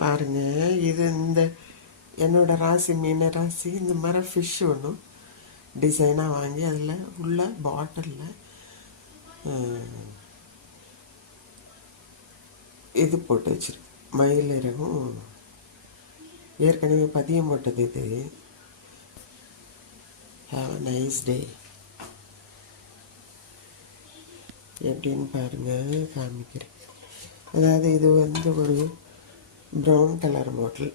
பாருங்க, இது இந்த என்னோட ராசி மீன ராசி. இந்த மாதிரி ஃபிஷ் ஒன்றும் டிசைனாக வாங்கி அதில் உள்ள பாட்டிலில் இது போட்டு வச்சிருக்கு. மயிலிறகும் ஏற்கனவே பதியம் போட்டது இது. Have a nice day. எப்படின்னு பாருங்க, காமிக்கிறேன். அதாவது இது ஒரு ப்ரௌன் கலர் பாட்டில்.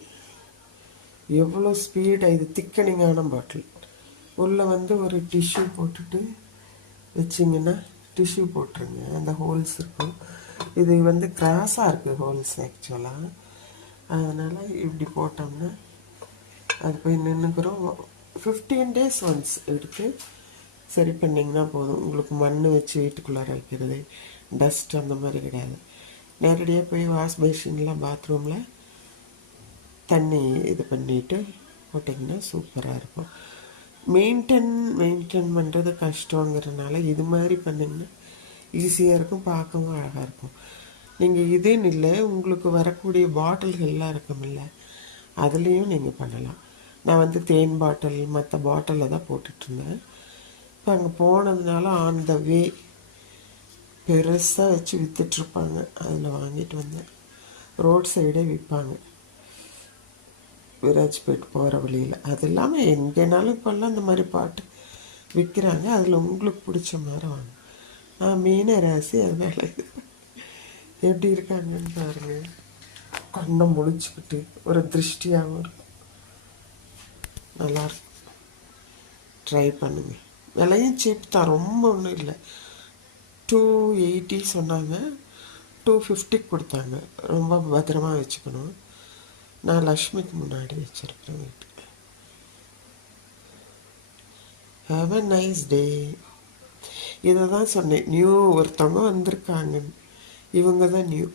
எவ்வளோ ஸ்பீடாக இது திக்கனிங்கான பாட்டில். உள்ளே ஒரு டிஷ்யூ போட்டுட்டு வச்சிங்கன்னா டிஷ்யூ போட்டுருங்க, அந்த ஹோல்ஸ் இருக்கும். இது கிராஸாக இருக்குது ஹோல்ஸ் ஆக்சுவலாக. அதனால் இப்படி போட்டோம்னா அது போய் நின்றுக்கிறோம். 15 days ஒன்ஸ் எடுத்து சரி பண்ணிங்கன்னா போதும். உங்களுக்கு மண் வச்சு வீட்டுக்குள்ளார வைக்கிறது, டஸ்ட் அந்த மாதிரி கிடையாது. நேரடியாக போய் வாஷ் பேஷனில் பாத்ரூமில் தண்ணி இது பண்ணிவிட்டு போட்டிங்கன்னா சூப்பராக இருக்கும். மெயின்டைன் பண்ணுறது கஷ்டங்கிறதுனால இது மாதிரி பண்ணிங்கன்னா ஈஸியாக இருக்கும், பார்க்கவும் அழகாக இருக்கும். நீங்கள் இதுன்னு இல்லை, உங்களுக்கு வரக்கூடிய பாட்டில்கள்லாம் இருக்குமில்ல, அதுலேயும் நீங்கள் பண்ணலாம். நான் தேன் பாட்டில் மற்ற பாட்டிலில் தான் போட்டுட்ருந்தேன். இப்போ அங்கே போனதுனால ஆன் த வே பெருசாக வச்சு விற்றுட்ருப்பாங்க, அதில் வாங்கிட்டு வந்தேன். ரோட் சைடே விற்பாங்க விராஜ்பேட் போகிற வழியில். அது இல்லாமல் எங்கேனாலும் இப்போல்லாம் இந்த மாதிரி பாட்டு விற்கிறாங்க. அதில் உங்களுக்கு பிடிச்ச மாதிரி வாங்க. நான் மீன ராசி, அதனால் எப்படி இருக்காங்கன்னு பாருங்க. கண்ணை முழிச்சுக்கிட்டு ஒரு திருஷ்டியாகவும் இருக்கும். நல்லாயிருக்கும், ட்ரை பண்ணுங்க. விலையும் சீப் தான், ரொம்ப ஒன்றும் இல்லை. 280 சொன்னாங்க, 250 கொடுத்தாங்க. ரொம்ப பத்திரமா வச்சுக்கணும். நான் லக்ஷ்மிக்கு முன்னாடி வச்சுருக்கிறேன் வீட்டுக்கு. Have a nice day. இதை தான் சொன்னேன், நியூ ஒருத்தவங்க வந்திருக்காங்கன்னு. இவங்க தான் நியூ.